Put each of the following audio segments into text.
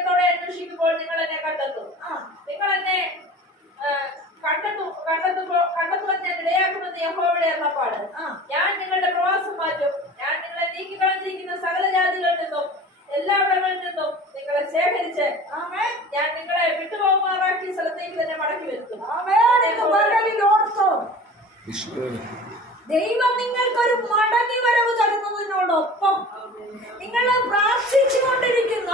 ഹൃദയത്തോടെ അന്വേഷിക്കുമ്പോൾ നിങ്ങൾ എന്നെ കണ്ടെത്തും. നിങ്ങൾ എന്നെ കണ്ടെത്തുവാൻ ഞാൻ ഇടയാക്കുമെന്ന് യഹോവയുടെ അരുളപ്പാട്. ഞാൻ നിങ്ങളുടെ പ്രവാസം മാറ്റും. ഞാൻ നിങ്ങളെ നീക്കിക്കളഞ്ഞിരിക്കുന്ന സകല ജാതികളിൽ നിന്നും എല്ലാവരിൽ നിന്നും നിങ്ങളെ ശേഖരിച്ച് ഞാൻ നിങ്ങളെ വിട്ടുപോകുമാറാക്കിയ സ്ഥലത്തേക്ക് തന്നെ മടക്കി വരുത്തും. ദൈവം നിങ്ങൾക്കൊരു മടങ്ങി വരവ് തരുന്നതിനോടൊപ്പം നിങ്ങൾ പ്രാർത്ഥിച്ചുകൊണ്ടിരിക്കുന്ന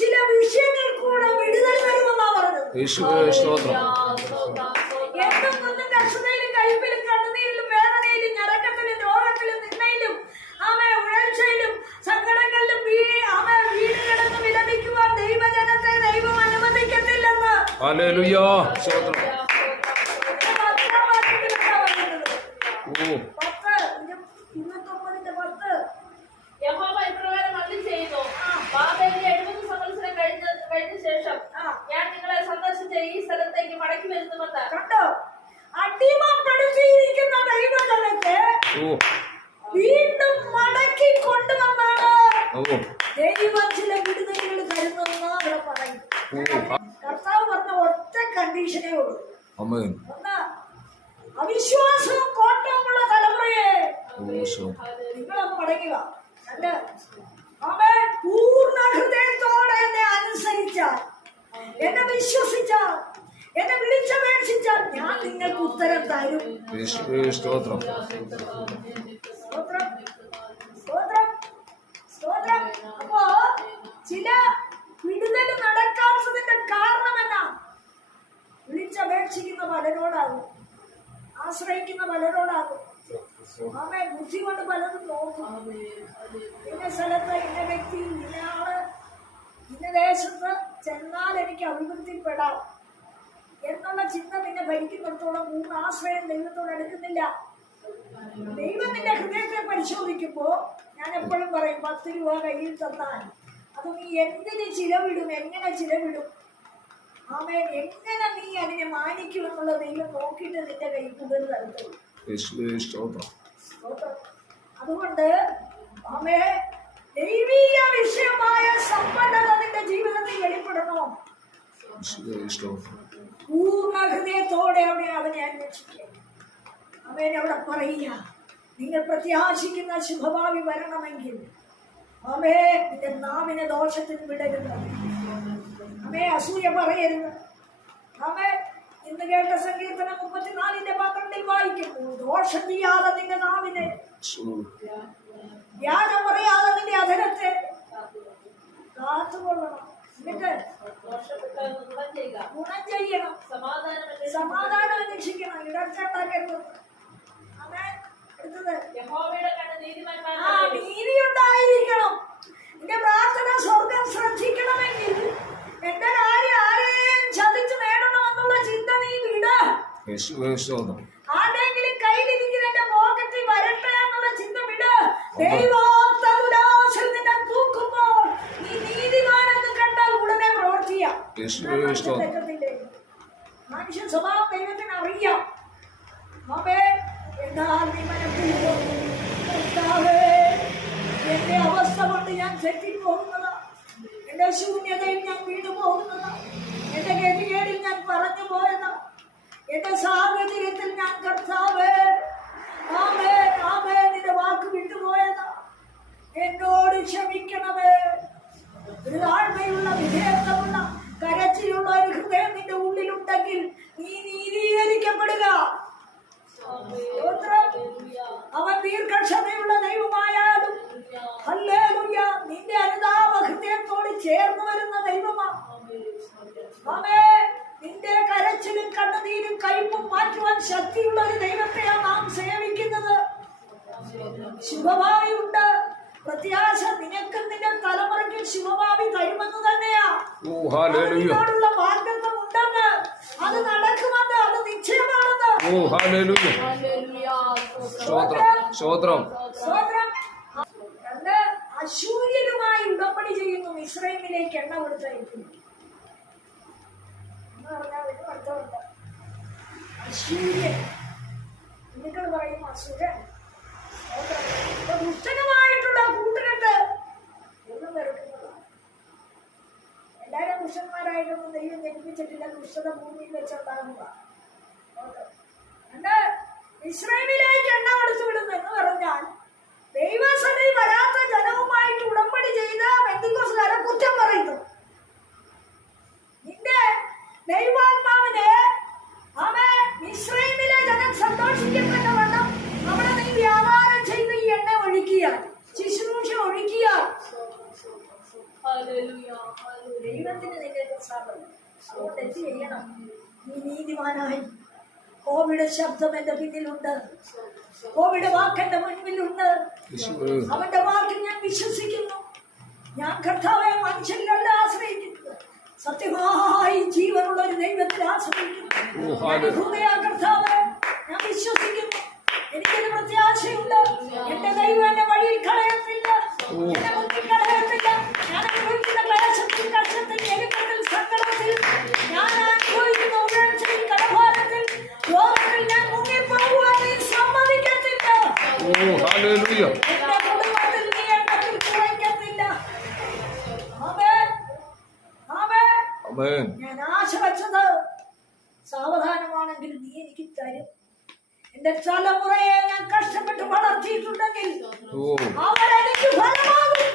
ചില വിഷയങ്ങൾ കൂടെ വിടുതൽ വരുമെന്നാ പറഞ്ഞത്. എന്നും കുന്നും കർഷകയിലും കയ്പിലും കണ്ണുനീരിലും വേദനയിലും ഞരക്കത്തിലും രോഗത്തിലും നിന്നയിലും ഉഴൽച്ചയിലും സങ്കടങ്ങളിലും വീട് കിടന്ന് വിലപിക്കുവാൻ ദൈവജനത്തെ ദൈവം അനുവദിക്കത്തില്ലെന്ന്. യഹോവ ഇപ്രകാരം അരുളിച്ചെയ്യുന്നു. ബാബേലിലെ 70 സംവത്സരം കഴിഞ്ഞ ശേഷം ഞാൻ നിങ്ങളെ സന്ദർശിച്ച ഈ സ്ഥലത്തേക്ക് മടക്കി വരുത്തുമെന്ന്. കണ്ടോ, അടിമപ്പെടുത്തിയിരിക്കുന്ന ദൈവജനത്തെ വീണ്ടും മടക്കി കൊണ്ടുവന്നാണ് ദൈവം ചില വിടുതലുകൾ തരുന്നതെന്ന് അവിടെ പറയും. കർത്താവ് പറഞ്ഞ ഒറ്റ കണ്ടീഷനേ ഉള്ളൂ. അവിശ്വാസവും കോട്ടവുമുള്ള തലമുറയെ നിങ്ങളൊന്ന് മടങ്ങുക. പൂർണ്ണ ഹൃദയത്തോടെ എന്നെ അനുസരിച്ചാൽ, എന്നെ വിശ്വസിച്ചാൽ, എന്നെ വിളിച്ചപേക്ഷിച്ചാൽ ഞാൻ നിങ്ങൾക്ക് ഉത്തരം തരും. സ്തോത്രം. അപ്പോ ചില വിടുതൽ നടക്കാത്തതിന്റെ കാരണം എന്നാ? വിളിച്ചപേക്ഷിക്കുന്ന പലരോടാകും, ആശ്രയിക്കുന്ന പലരോടാകും. ബുദ്ധി കൊണ്ട് പലതും നോക്കും. ഇന്ന സ്ഥലത്ത് ഇന്ന വ്യക്തി, ഇന്ന ആള്, ഇന്ന ദേശത്ത് ചെന്നാൽ എനിക്ക് അഭിവൃദ്ധിപ്പെടാം എന്നുള്ള ചിന്ത നിന്നെ ഭരിക്കുന്നിടത്തോളം മൂന്ന് ആശ്രയം ദൈവത്തോട് എടുക്കുന്നില്ല. ദൈവം നിന്റെ ഹൃദയത്തെ പരിശോധിക്കുമ്പോ ഞാൻ എപ്പോഴും പറയും, 10 രൂപ കയ്യിൽ തന്നാൽ അത് നീ എന്തിന് ചിലവിടും, എങ്ങനെ ചിലവിടും, എങ്ങനെ നീ അതിനെ മാനിക്കുമെന്നുള്ള ദൈവം നോക്കിയിട്ട് നിന്റെ കൈ കൂടുതൽ തരത്തുള്ളൂ. അതുകൊണ്ട് ദൈവീയ വിഷയമായ സമ്പന്നത നിന്റെ ജീവിതത്തിൽ വെളിപ്പെടണോ? പൂർണ്ണ ഹൃദയത്തോടെ അവനെ അന്വേഷിക്കുക. അവിടെ പറയുക, നിങ്ങൾ പ്രത്യാശിക്കുന്ന ശുഭഭാവി വരണമെങ്കിൽ നിന്റെ നാവിനെ ദോഷത്തിന് വിടരുത്. അസൂയ പറയരുത്. ഇന്ന് കേട്ട സങ്കീർത്തനം 34:12 വായിക്കുന്നു, ദോഷം ചെയ്യാതെ നിന്റെ നാവിനെ, വ്യാജം പറയാതെ നിന്റെ അധരത്തെ കാത്തുകൊള്ളണം. എന്നിട്ട് ഗുണം ചെയ്യണം, സമാധാനം അന്വേഷിക്കണം, ഇടർച്ച ഉണ്ടാക്കരുത്. നീതി ഉണ്ടായിരിക്കണം. നിന്റെ പ്രാർത്ഥന സ്വർഗം ശ്രദ്ധിക്കണമെങ്കിൽ എന്റെ കാര്യം ആരെയും ചതിച്ചു നേടണമെന്നുള്ള ചിന്ത നീ വിട. ആരുടെങ്കിലും കയ്യിലിരിക്കുന്ന എന്റെ പോക്കറ്റിൽ വരട്ടെ എന്നുള്ള ചിന്ത വിട്. ദൈവോത്തരത്തിൽ നിന്നെ തൂക്കുമ്പോൾ നീ നീതിമാനെന്ന് കണ്ടാൽ ഉടനെ പ്രവർത്തിക്കാം. മനുഷ്യ സ്വഭാവം ദൈവത്തിന് അറിയാം. എന്നാൽ നീ മനസ്സിലോ എന്റെ അവസ്ഥ കൊണ്ട് ഞാൻ തെറ്റിപ്പോകുന്നതാ, എന്റെ ശൂന്യതയിൽ ഞാൻ വീണു പോകുന്നതാ, എന്റെ ഗതികേടിൽ ഞാൻ പറഞ്ഞു പോയതാ, എന്റെ സാഹചര്യത്തിൽ ഞാൻ കർത്താവേ നിന്റെ വാക്ക് വിട്ടുപോയതാ, എന്നോട് ക്ഷമിക്കണമേ. ഒരു താഴ്മയുള്ള വിധേയത്വമുള്ള കരച്ചിലുള്ള ഒരു ഹൃദയം നിന്റെ ഉള്ളിലുണ്ടെങ്കിൽ നീ നീതീകരിക്കപ്പെടുക. അവൻ ദീർഘക്ഷമയുള്ള ദൈവമായാലും ഹല്ലേലൂയ നിന്റെ അനുതാപ ഹൃദയത്തോട് ചേർന്ന് വരുന്ന ദൈവമാണ്. നിന്റെ കരച്ചിലും കണ്ണുനീരും കയ്പും മാറ്റുവാൻ ശക്തിയുള്ള ഒരു ദൈവത്തെയാണ് നാം സേവിക്കുന്നത്. ശുഭഭാവി ഉണ്ട്, പ്രത്യാശ നിനക്കും നിന്റെ തലമുറയ്ക്ക് ശുഭഭാവി തരുമെന്ന് തന്നെയാ. അതിനോടുള്ള വാഗ്ദത്തം ഉണ്ടെന്ന്, അത് നടക്കുമെന്ന്, അത് നിശ്ചയമാണെന്ന്. അശൂര്യനുമായി ഉടമ്പടി ചെയ്യുന്നു, ഇസ്രായേലിലേക്ക് എണ്ണ കൊടുത്തയക്കുന്നു. അർത്ഥമുണ്ട്. അശൂര്യൻ നിങ്ങൾ പറയും അസുരൻ, ദുഷ്ടനുമായിട്ടുള്ള കൂട്ടുകെട്ട് ഒന്നും വെറുക്കുന്നതാണ്. എല്ലാവരും പുരുഷന്മാരായിട്ടൊന്നും ദൈവം ജനിപ്പിച്ചിട്ടില്ല. ദുഷ്ടത ഭൂമിയിൽ വെച്ചുണ്ടാകുക. ഇസ്രായേലിലേക്ക് എണ്ണ കൊടുത്തു വിടുന്നു എന്ന് പറഞ്ഞാൽ ദൈവസന്നിധി വരാത്ത ജനവുമായിട്ട് ഉടമ്പടി ചെയ്ത പെന്തക്കോസ്തുകാരെ കുറ്റം പറയുന്നു. നിന്റെ ദൈവാത്മാവിനെ ഇസ്രായേലിലെ ജനം സന്തോഷിക്കപ്പെട്ടവണ്ണം അവിടെ നീ വ്യാപാരം ചെയ്ത് ഈ എണ്ണ ഒഴിക്കുക, ശുശ്രൂഷ ഒഴിക്കുക. ദൈവത്തിന് നിന്റെ പ്രസാദം. അതുകൊണ്ട് എന്ത് ചെയ്യണം? നീ നീതിമാനായി. കോവിഡ് ശബ്ദം എന്റെ പിന്നിലുണ്ട്, കോവിഡ് വാക്ക് എന്റെ മുൻപിലുണ്ട്. അവന്റെ വാക്കിൽ ഞാൻ വിശ്വസിക്കുന്നു. ഞാൻ കർത്താവെ മനുഷ്യരിലല്ല ആശ്രയിക്കുന്നത്, സത്യമായി ജീവനുള്ള ഒരു ദൈവത്തിൽ ആശ്രയിക്കുന്നു. കർത്താവെ ഞാൻ വിശ്വസിക്കുന്നു. എനിക്കൊരു പ്രത്യാശയുണ്ട്. എന്റെ ദൈവം എന്റെ വഴിയിൽ കളയത്തില്ല, എന്റെ മുന്നിൽ കളയത്തില്ല. ഞാൻ അനുഭവിക്കുന്ന ക്ലേശത്തിൽ, കഷ്ടത്തിൽ, ഞെരുക്കത്തിൽ, സങ്കടത്തിൽ, ഞാൻ അനുഭവിക്കുന്ന ഉയർച്ചയിൽ, കടഭാരത്തിൽ, ലോകത്തിൽ ഞാൻ മുങ്ങിപ്പോകുവാൻ നീ സമ്മതിക്കത്തില്ല. എന്റെ കുടുംബത്തിൽ നീ എണ്ണത്തിൽ കുറയ്ക്കത്തില്ല. ഞാൻ ആശ വച്ചത് സാവധാനമാണെങ്കിൽ നീ എനിക്ക് തരും. എന്റെ തലമുറയെ ഞാൻ കഷ്ടപ്പെട്ട് വളർത്തിയിട്ടുണ്ടെങ്കിൽ അവരെനിക്ക് ഫലമാകും.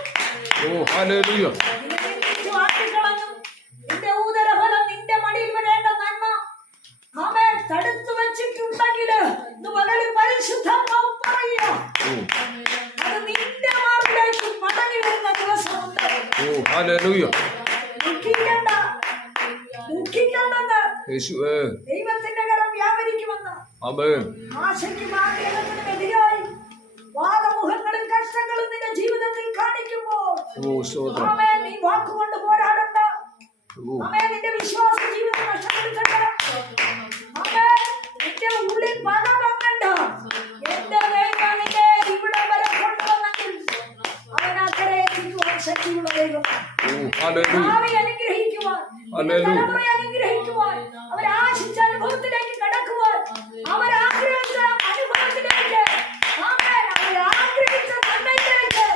നിന്റെ ഉദരഫലം, നിന്റെ മടിയിൽ വരേണ്ട നന്മ അവൻ തടുത്തു വച്ചിട്ടുണ്ടെങ്കിൽ മകളിൽ പരിശുദ്ധാത്മാവ് പറയുക, അത് നിന്റെ മാറിലേക്ക് മടങ്ങി വരുന്ന ദിവസമുണ്ട്. ദൈവത്തിന്റെ കരം വ്യാപരിക്കുമെന്ന് ആശയ്ക്കും ആഗ്രഹത്തിനും എതിരായി വാദമുഖങ്ങളും കഷ്ടങ്ങളും നിന്റെ ജീവിതത്തിൽ കാണിക്കുമ്പോൾ നീ വാക്കുകൊണ്ട് പോരാടണ്ട. നിന്റെ വിശ്വാസ ജീവിതം നഷ്ടപ്പെടുത്തണ്ട. നിന്റെ ഉള്ളിൽ പക പൊങ്ങണ്ട. എന്റെ ദൈവം നിന്നെ ഇവിടെ വരെ കൊണ്ടുവന്നെങ്കിൽ അവനക്കരെ എത്തിക്കുവാൻ ശക്തിയുള്ള ദൈവമാണ്. ഭാവി അനുഗ്രഹിക്കുവാൻ, തലമുറ അനുഗ്രഹിക്കുവാൻ, അവരാശിച്ച അനുഭവത്തിലേക്ക് കടക്കുവാൻ, അവരാഗ്രഹിച്ച അനുഭവത്തിലേക്ക്, അവരാഗ്രഹിച്ച നന്മയിലേക്ക്,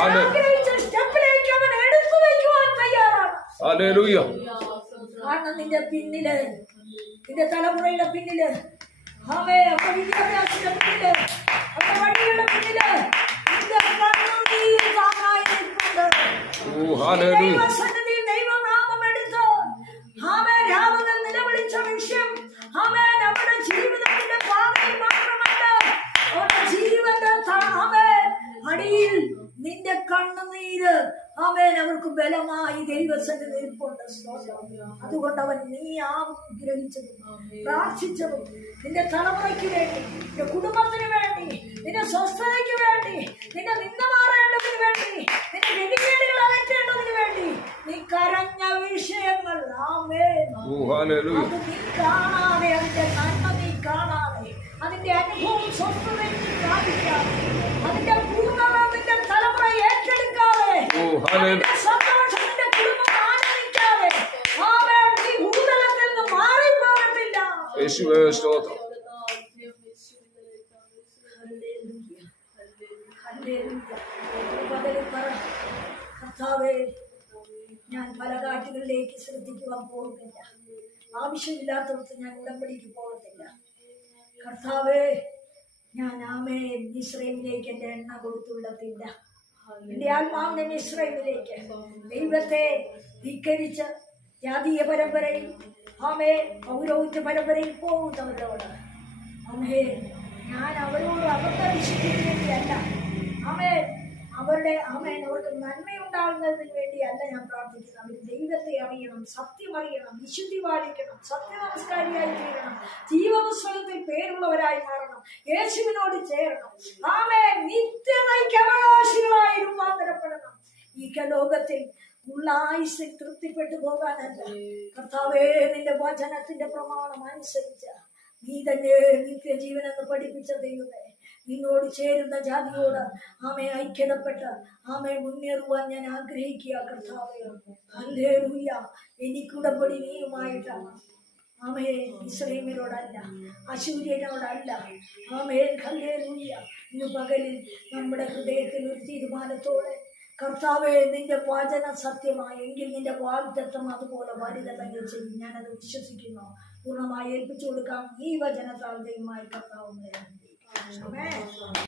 അവരാഗ്രഹിച്ച സ്റ്റെപ്പിലേക്ക് അവൻ എടുത്തു വയ്ക്കുവാൻ തയ്യാറാണ്. കാരണം നിന്റെ പിന്നില്, നിന്റെ തലമുറയുടെ പിന്നില്, അവരുടെ വിദ്യാഭ്യാസത്തിന്റെ പിന്നില്, അവരുടെ വഴികളുടെ പിന്നില് നിന്റെ കണ്ണുനീർ താങ്ങായി നിൽപ്പുണ്ട്. ദൈവസന്നിധിയിൽ ദൈവനാമം എടുത്ത് രാമങ്ങൾ നിലവിളിച്ച വിഷയം അവരുടെ ജീവിതത്തിന്റെ പാതയിൽ മാത്രമല്ല, അവരുടെ ജീവന്റെ അടിയിൽ നിന്റെ കണ്ണുനീര് അവർക്ക് ബലമായി ദൈവസന്നിധി നിൽപ്പുണ്ട്. അതുകൊണ്ട് അവൻ നീ ആഗ്രഹിച്ചതും പ്രാർത്ഥിച്ചതും നിന്റെ തലമുറയ്ക്ക് വേണ്ടി, നിന്റെ കുടുംബത്തിന് വേണ്ടി, നിന്റെ സ്വസ്ഥതയ്ക്ക് വേണ്ടി, നിന്റെ നിന്ന മാറേണ്ടതിന് വേണ്ടി, നിന്റെ ഗതികേടുകൾ അകറ്റേണ്ടതിന് വേണ്ടി നീ കരഞ്ഞ വിഷയങ്ങൾ അത് നീ കാണാതെ, അതിന്റെ നന്മ നീ കാണാതെ, അതിന്റെ അനുഭവം സ്വസ്ഥതയിൽ പ്രാപിക്കാതെ, അതിന്റെ പൂർണ്ണത നിന്റെ തലമുറ ഏറ്റെടുക്കാതെ, സന്തോഷത്തിന്റെ കുടുംബം ആനന്ദിക്കാതെ നീ ഭൂതലത്തിൽ നിന്ന് മാറിപ്പോകത്തില്ല. കർത്താവേ, ഞാൻ പല കാറ്റുകളിലേക്ക് ശ്രദ്ധിക്കുവാൻ പോകുന്നില്ല. ആവശ്യമില്ലാത്തവർക്ക് ഞാൻ ഉടമ്പടിക്ക് പോകത്തില്ല. കർത്താവേ, ഞാൻ മിസ്രൈമിലേക്ക് എന്റെ എണ്ണ കൊടുത്തുള്ളതില്ല. എന്റെ ആത്മാവിനെ മിസ്രൈമിലേക്ക് ദൈവത്തെ ധിക്കരിച്ച് ജാതീയ പരമ്പരയിൽ പൗരോഹിത്യ പരമ്പരയിൽ പോകുന്നവരോട് ഞാൻ അവരോട് അവരുടെ വിശുദ്ധിക്ക് വേണ്ടിയല്ല, അവർക്ക് നന്മയുണ്ടാകുന്നതിന് വേണ്ടിയല്ല ഞാൻ പ്രാർത്ഥിക്കുന്നത്. അവർ ദൈവത്തെ അറിയണം, സത്യം അറിയണം, വിശുദ്ധി പാലിക്കണം, സത്യനമസ്കാരിയായി തീരണം, ജീവപുസ്തകത്തിൽ പേരുള്ളവരായി മാറണം, യേശുവിനോട് ചേരണം, നിത്യതയ്ക്ക് അവകാശികളായി രൂപാന്തരപ്പെടണം. ഈ ലോകത്തിൽ ഉള്ള ആയുസ്സിൽ തൃപ്തിപ്പെട്ടു പോകാനല്ല. കർത്താവേ, നിന്റെ വചനത്തിന്റെ പ്രമാണം അനുസരിച്ച് നീ തന്നെ നിത്യജീവൻ എന്ന് പഠിപ്പിച്ച ദൈവമേ, നിന്നോട് ചേരുന്ന ജാതിയോട് ഐക്യതപ്പെട്ട് മുന്നേറുവാൻ ഞാൻ ആഗ്രഹിക്കുക. കർത്താവേ, ഹല്ലേലൂയ. എനിക്കുടമ്പടി നീയുമായിട്ടാണ്. ഇസ്രായേലിനോടല്ല, അശൂര്യനോടല്ല. ഹല്ലേലൂയ. ഇന്ന് പകലിൽ നമ്മുടെ ഹൃദയത്തിൽ ഒരു തീരുമാനത്തോടെ കർത്താവേ, നിന്റെ വചനം സത്യമായെങ്കിൽ നിന്റെ വാഗ്ദത്തം അതുപോലെ വരുതല്ലെങ്കിൽ ചെയ്യും. ഞാനത് വിശ്വസിക്കുന്നു. പൂർണ്ണമായി ഏൽപ്പിച്ചു കൊടുക്കാം. ഈ വചനത്താൽ ദൈവമായി കർത്താവ്